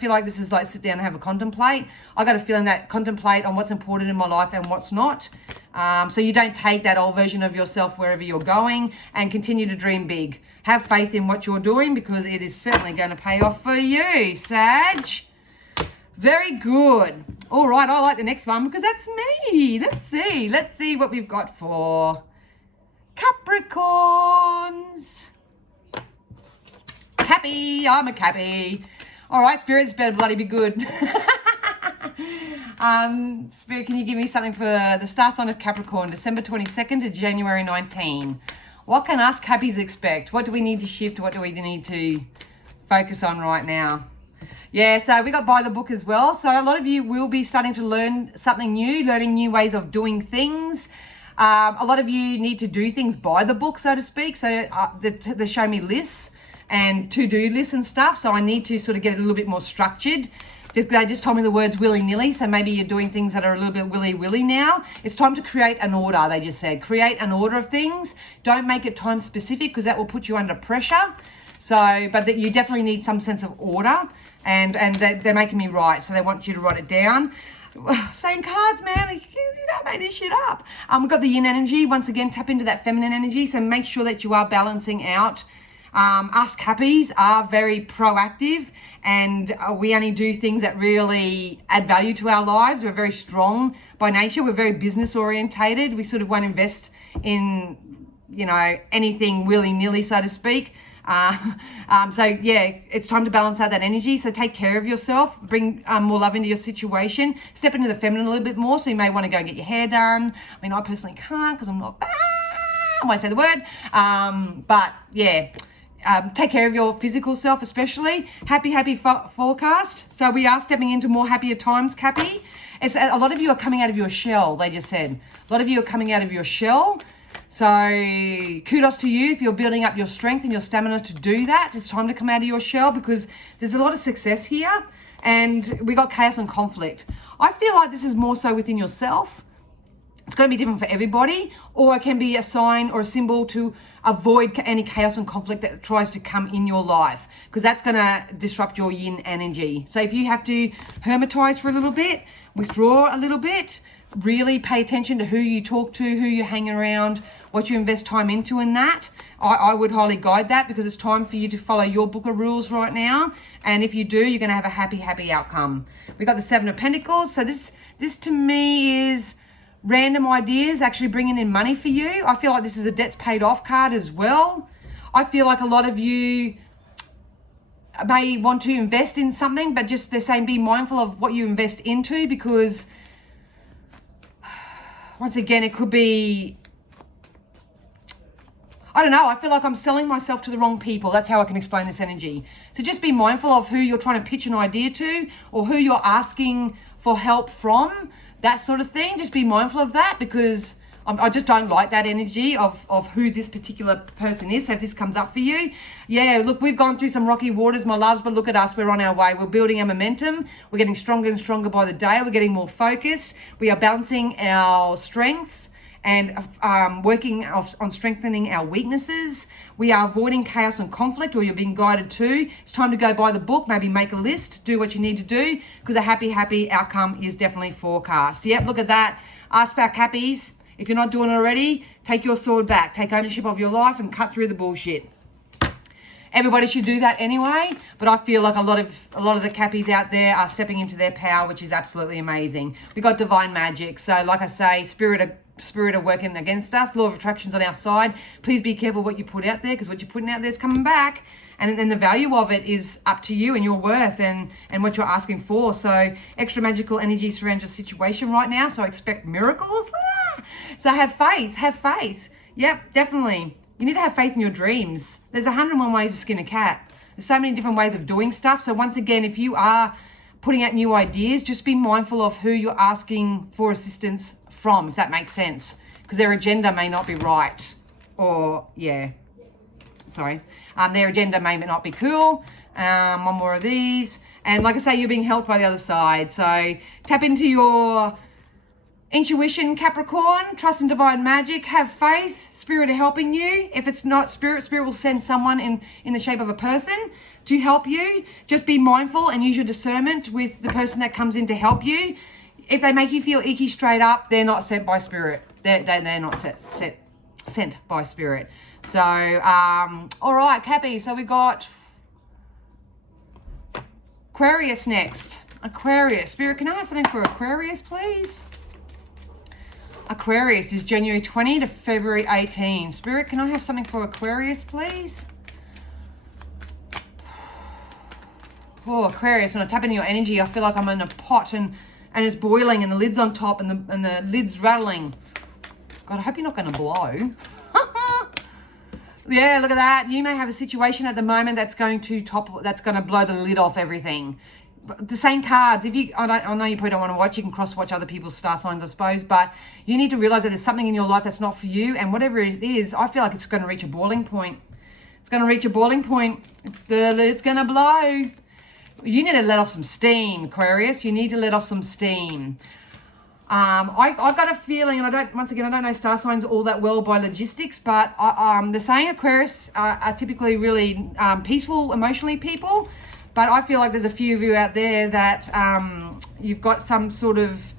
feel like this is like sit down and have a contemplate. I got a feeling that contemplate on what's important in my life and what's not. So you don't take that old version of yourself wherever you're going, and continue to dream big. Have faith in what you're doing because it is certainly going to pay off for you, Sag. Very good. All right, I like the next one because that's me. Let's see what we've got for Capricorns. Cappy, I'm a Cappy. All right, spirits better bloody be good. Spirit, can you give me something for the star sign of Capricorn, December 22nd to January 19? What can us Cappies expect? What do we need to shift? What do we need to focus on right now? Yeah, so we got by the book as well. So a lot of you will be starting to learn something new, learning new ways of doing things. A lot of you need to do things by the book, so to speak. So they show me lists and to-do lists and stuff. So I need to sort of get it a little bit more structured. They just told me the words willy-nilly, so maybe you're doing things that are a little bit willy-willy now. It's time to create an order, they just said. Create an order of things. Don't make it time specific because that will put you under pressure. So, but that you definitely need some sense of order, and they're making me write, so they want you to write it down. Same cards, man. You don't make this shit up. We've got the yin energy. Once again, tap into that feminine energy, so make sure that you are balancing out Us Cappies are very proactive, and we only do things that really add value to our lives. We're very strong by nature. We're very business orientated. We sort of won't invest in, anything willy-nilly, so to speak. So yeah, it's time to balance out that energy. So take care of yourself, bring more love into your situation, step into the feminine a little bit more. So you may want to go and get your hair done. I mean, I personally can't because I'm not, I won't say the word. But yeah, take care of your physical self, especially. Happy forecast. So we are stepping into more happier times, Cappy. It's a lot of you are coming out of your shell, they just said. A lot of you are coming out of your shell. So kudos to you if you're building up your strength and your stamina to do that. It's time to come out of your shell because there's a lot of success here, and we got chaos and conflict. I feel like this is more so within yourself. It's going to be different for everybody, or it can be a sign or a symbol to avoid any chaos and conflict that tries to come in your life, because that's going to disrupt your yin energy. So if you have to hermitize for a little bit, withdraw a little bit, really pay attention to who you talk to, who you hang around, what you invest time into in that. I would highly guide that, because it's time for you to follow your book of rules right now. And if you do, you're going to have a happy outcome. We got the Seven of Pentacles. So this to me is random ideas actually bringing in money for you. I feel like this is a debts paid off card as well. I feel like a lot of you may want to invest in something, but just they're saying be mindful of what you invest into, because once again, it could be, I don't know, I feel like I'm selling myself to the wrong people. That's how I can explain this energy. So just be mindful of who you're trying to pitch an idea to, or who you're asking for help from, that sort of thing. Just be mindful of that, because I just don't like that energy of who this particular person is. So if this comes up for you, yeah, look, we've gone through some rocky waters, my loves, but look at us. We're on our way. We're building our momentum. We're getting stronger and stronger by the day. We're getting more focused. We are balancing our strengths and working on strengthening our weaknesses. We are avoiding chaos and conflict, or you're being guided to. It's time to go buy the book, maybe make a list, do what you need to do, because a happy outcome is definitely forecast. Yep, look at that. Ask our Cappies. If you're not doing it already, take your sword back. Take ownership of your life and cut through the bullshit. Everybody should do that anyway, but I feel like a lot of the Cappies out there are stepping into their power, which is absolutely amazing. We got divine magic. So like I say, spirit are working against us. Law of attraction's on our side. Please be careful what you put out there, because what you're putting out there is coming back. And then the value of it is up to you and your worth and what you're asking for. So extra magical energy surrounds your situation right now. So expect miracles. So have faith. Yep, definitely. You need to have faith in your dreams. There's 101 ways to skin a cat. There's so many different ways of doing stuff. So once again, if you are putting out new ideas, just be mindful of who you're asking for assistance from, if that makes sense. Because their agenda may not be right. Or, yeah. Sorry. Their agenda may not be cool. One more of these. And like I say, you're being helped by the other side. So tap into your intuition, Capricorn. Trust in divine magic. Have faith. Spirit are helping you. If it's not spirit will send someone in the shape of a person to help you. Just be mindful and use your discernment with the person that comes in to help you. If they make you feel icky straight up, they're not sent by spirit. They're not sent by spirit. So, all right, Cappy. So we got Aquarius next. Aquarius. Spirit, can I have something for Aquarius, please? Aquarius is January 20 to February 18. Spirit, can I have something for Aquarius, please? Oh, Aquarius, when I tap into your energy, I feel like I'm in a pot and it's boiling and the lid's on top and the lid's rattling. God, I hope you're not going to blow. Yeah, look at that. You may have a situation at the moment that's going to blow the lid off everything. But the same cards. I know you probably don't want to watch. You can cross-watch other people's star signs, I suppose. But you need to realize that there's something in your life that's not for you. And whatever it is, I feel like it's going to reach a boiling point. It's going to reach a boiling point. It's going to blow. You need to let off some steam, Aquarius. You need to let off some steam. I've got a feeling, and I don't know star signs all that well by logistics, but they're saying Aquarius are typically really peaceful, emotionally people. But I feel like there's a few of you out there that you've got some sort of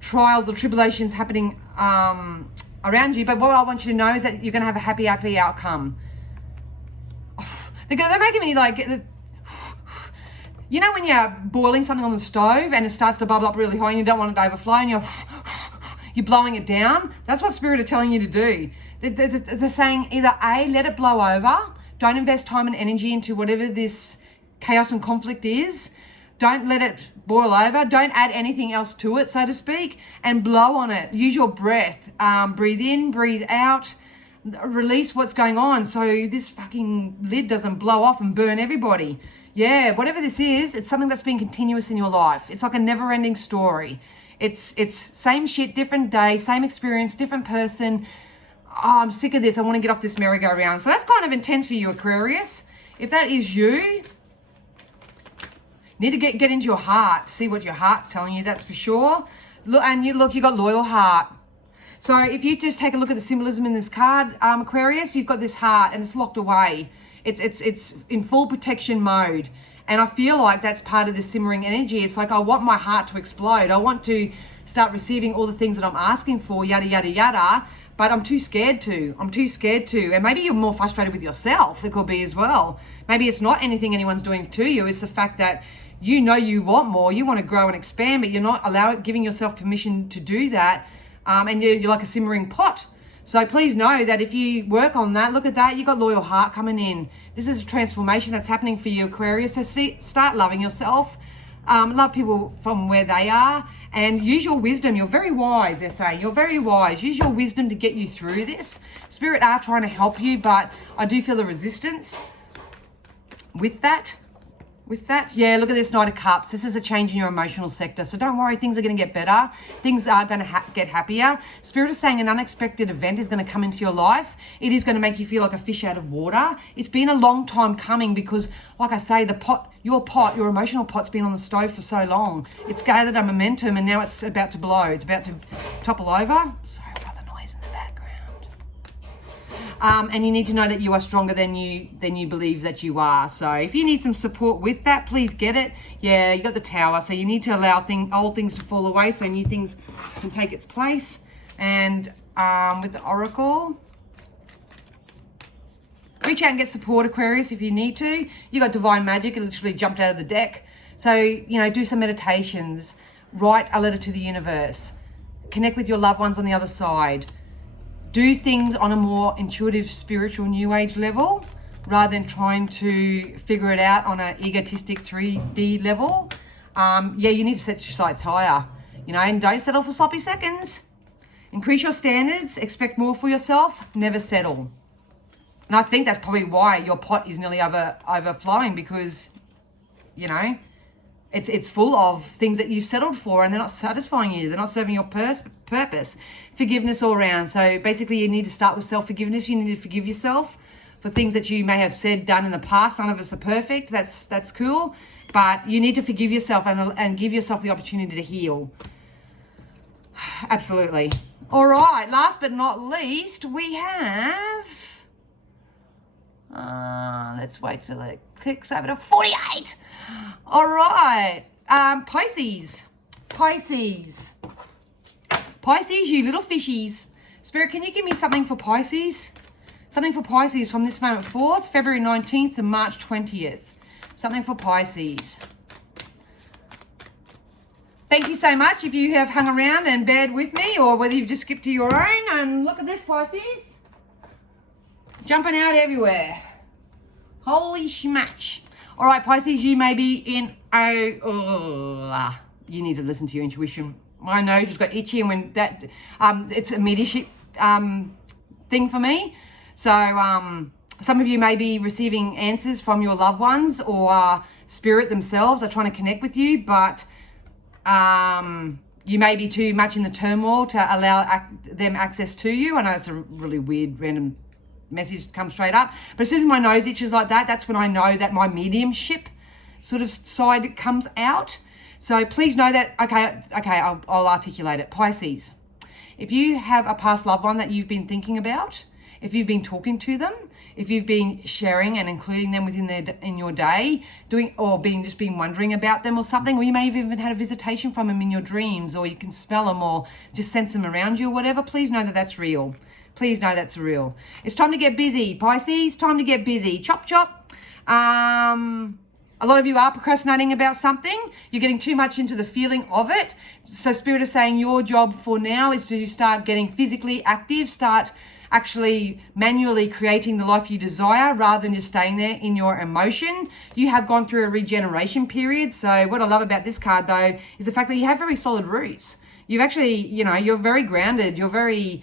trials or tribulations happening around you. But what I want you to know is that you're going to have a happy outcome. They're making me like, you know when you're boiling something on the stove and it starts to bubble up really high and you don't want it to overflow and you're blowing it down? That's what Spirit are telling you to do. They're saying either A, let it blow over, don't invest time and energy into whatever this chaos and conflict is, don't let it boil over, don't add anything else to it, so to speak, and blow on it. Use your breath, breathe in, breathe out, release what's going on so this fucking lid doesn't blow off and burn everybody. Yeah, whatever this is, it's something that's been continuous in your life. It's like a never-ending story. It's same shit, different day, same experience, different person. Oh, I'm sick of this. I want to get off this merry-go-round. So that's kind of intense for you, Aquarius. If that is you, need to get into your heart, see what your heart's telling you, that's for sure. Look, and you got loyal heart. So if you just take a look at the symbolism in this card, Aquarius, you've got this heart and it's locked away. It's in full protection mode. And I feel like that's part of the simmering energy. It's like, I want my heart to explode. I want to start receiving all the things that I'm asking for, yada, yada, yada. But I'm too scared to. And maybe you're more frustrated with yourself. It could be as well. Maybe it's not anything anyone's doing to you. It's the fact that you know you want more. You want to grow and expand, but you're not giving yourself permission to do that. And you're like a simmering pot. So please know that if you work on that, look at that, you've got loyal heart coming in. This is a transformation that's happening for you, Aquarius. So start loving yourself. Love people from where they are. And use your wisdom. You're very wise, they're saying. You're very wise. Use your wisdom to get you through this. Spirit are trying to help you, but I do feel the resistance with that. Yeah, look at this Knight of Cups. This is a change in your emotional sector. So don't worry, things are going to get better. Things are going to get happier. Spirit is saying an unexpected event is going to come into your life. It is going to make you feel like a fish out of water. It's been a long time coming because, like I say, your emotional pot's been on the stove for so long. It's gathered a momentum and now it's about to blow. It's about to topple over. Sorry about the noise in the background. And you need to know that you are stronger than you believe that you are. So if you need some support with that, please get it. Yeah, you got the Tower. So you need to allow old things to fall away so new things can take its place. And with the Oracle, reach out and get support, Aquarius, if you need to. You got Divine Magic. It literally jumped out of the deck. So, do some meditations. Write a letter to the universe. Connect with your loved ones on the other side. Do things on a more intuitive, spiritual, new age level rather than trying to figure it out on an egotistic 3D level. You need to set your sights higher, and don't settle for sloppy seconds. Increase your standards, expect more for yourself, never settle. And I think that's probably why your pot is nearly overflowing because, it's full of things that you've settled for and they're not satisfying you. They're not serving your purpose. Forgiveness all around. So basically you need to start with self-forgiveness. You need to forgive yourself for things that you may have said, done in the past. None of us are perfect. That's cool. But you need to forgive yourself and give yourself the opportunity to heal. Absolutely. All right. Last but not least, we have... let's wait till it clicks over to 48. All right. Pisces, you little fishies. Spirit, can you give me something for Pisces? Something for Pisces from this moment forth, February 19th to March 20th. Something for Pisces. Thank you so much if you have hung around and bared with me or whether you've just skipped to your own. And look at this, Pisces. Jumping out everywhere. Holy schmatch. All right, Pisces, you may be in you need to listen to your intuition. My nose has got itchy and when that, it's a mediumship thing for me. So some of you may be receiving answers from your loved ones or spirit themselves are trying to connect with you, but you may be too much in the turmoil to allow them access to you. I know it's a really weird, random message comes straight up, but as soon as my nose itches like that, that's when I know that my mediumship sort of side comes out. So please know that, okay, I'll articulate it. Pisces, if you have a past loved one that you've been thinking about, if you've been talking to them, if you've been sharing and including them in your day, being wondering about them or something, or you may have even had a visitation from them in your dreams, or you can smell them or just sense them around you or whatever, please know that that's real. Please know that's real. It's time to get busy, Pisces. Time to get busy. Chop, chop. A lot of you are procrastinating about something. You're getting too much into the feeling of it. So Spirit is saying your job for now is to start getting physically active, start actually manually creating the life you desire rather than just staying there in your emotion. You have gone through a regeneration period. So what I love about this card though is the fact that you have very solid roots. You've actually, you're very grounded. You're very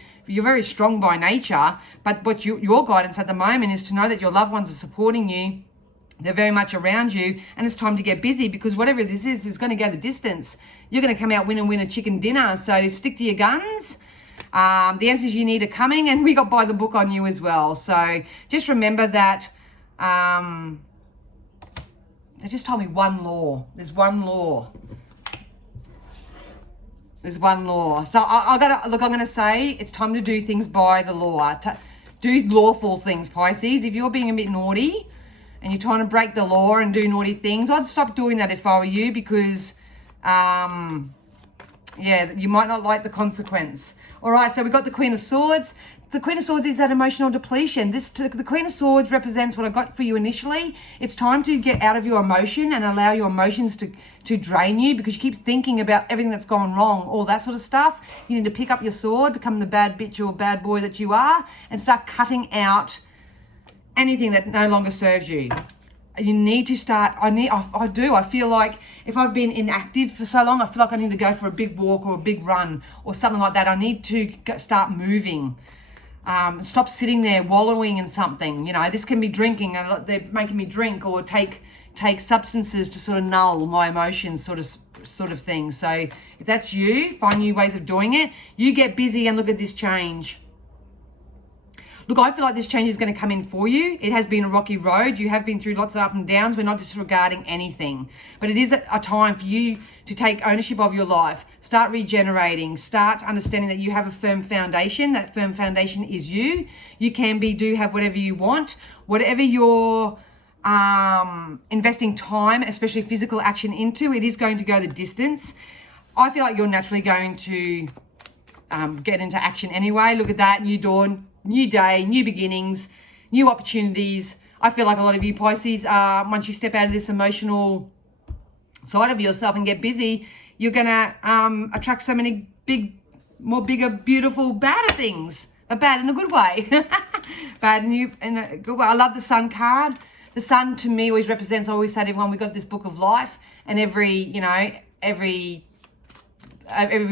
strong by nature. But what your guidance at the moment is to know that your loved ones are supporting you. They're very much around you, and it's time to get busy because whatever this is going to go the distance. You're going to come out win a chicken dinner. So stick to your guns. The answers you need are coming, and we got by the book on you as well. So just remember that they just told me one law. There's one law. There's one law. So I'm going to say it's time to do things by the law. Do lawful things, Pisces. If you're being a bit naughty and you're trying to break the law and do naughty things, I'd stop doing that if I were you because, you might not like the consequence. All right, so we've got the Queen of Swords. The Queen of Swords is that emotional depletion. The Queen of Swords represents what I got for you initially. It's time to get out of your emotion and allow your emotions to drain you because you keep thinking about everything that's gone wrong, all that sort of stuff. You need to pick up your sword, become the bad bitch or bad boy that you are, and start cutting out anything that no longer serves you. You need to start, I feel like if I've been inactive for so long, I feel like I need to go for a big walk or a big run or something like that. I need to start moving. Stop sitting there wallowing in something. This can be drinking. They're making me drink or take substances to sort of null my emotions sort of thing. So if that's you, find new ways of doing it. You get busy and look at this change. Look, I feel like this change is going to come in for you. It has been a rocky road. You have been through lots of up and downs. We're not disregarding anything. But it is a time for you to take ownership of your life. Start regenerating. Start understanding that you have a firm foundation. That firm foundation is you. You can have whatever you want. Whatever you're investing time, especially physical action into, it is going to go the distance. I feel like you're naturally going to get into action anyway. Look at that. New dawn. New day, new beginnings, new opportunities. I feel like a lot of you Pisces, once you step out of this emotional side of yourself and get busy, you're going to attract so many bigger, beautiful, badder things. But bad in a good way. Bad in a good way. I love the Sun card. The Sun to me always represents, I always say to everyone, we got this book of life, and every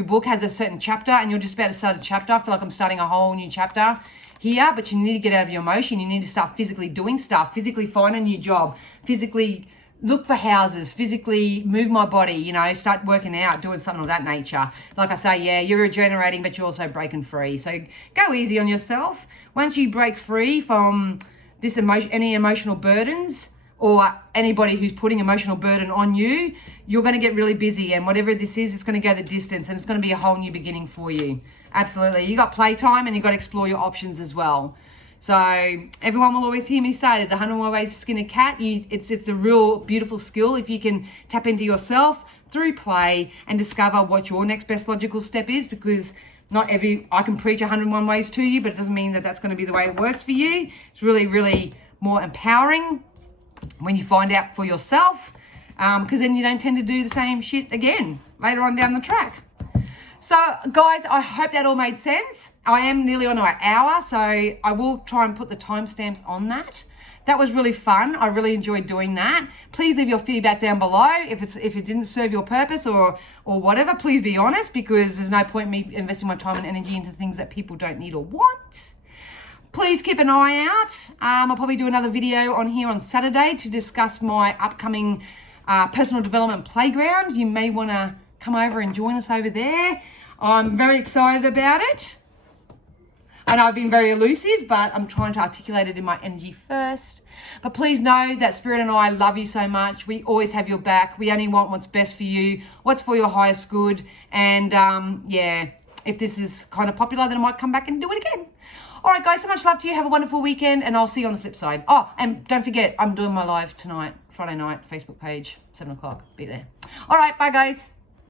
book has a certain chapter, and you're just about to start a chapter. I feel like I'm starting a whole new chapter here, but you need to get out of your emotion. You need to start physically doing stuff, physically find a new job, physically look for houses, physically move my body, start working out, doing something of that nature. Like I say, you're regenerating, but you're also breaking free. So go easy on yourself. Once you break free from this any emotional burdens, or anybody who's putting emotional burden on you, you're going to get really busy, and whatever this is, it's going to go the distance, and it's going to be a whole new beginning for you. Absolutely. You got playtime, and you got to explore your options as well. So everyone will always hear me say there's 101 ways to skin a cat. It's a real beautiful skill if you can tap into yourself through play and discover what your next best logical step is, because I can preach 101 ways to you, but it doesn't mean that that's going to be the way it works for you. It's really, really more empowering when you find out for yourself, because then you don't tend to do the same shit again later on down the track. So guys, I hope that all made sense. I am nearly on our hour, so I will try and put the timestamps on that. That was really fun. I really enjoyed doing that. Please leave your feedback down below. If it didn't serve your purpose or whatever, please be honest, because there's no point me investing my time and energy into things that people don't need or want. Please keep an eye out. I'll probably do another video on here on Saturday to discuss my upcoming personal development playground. You may want to come over and join us over there. I'm very excited about it. I know I've been very elusive, but I'm trying to articulate it in my energy first. But please know that Spirit and I love you so much. We always have your back. We only want what's best for you, what's for your highest good. And if this is kind of popular, then I might come back and do it again. All right, guys, so much love to you. Have a wonderful weekend, and I'll see you on the flip side. Oh, and don't forget, I'm doing my live tonight, Friday night, Facebook page, 7 o'clock. Be there. All right, bye, guys.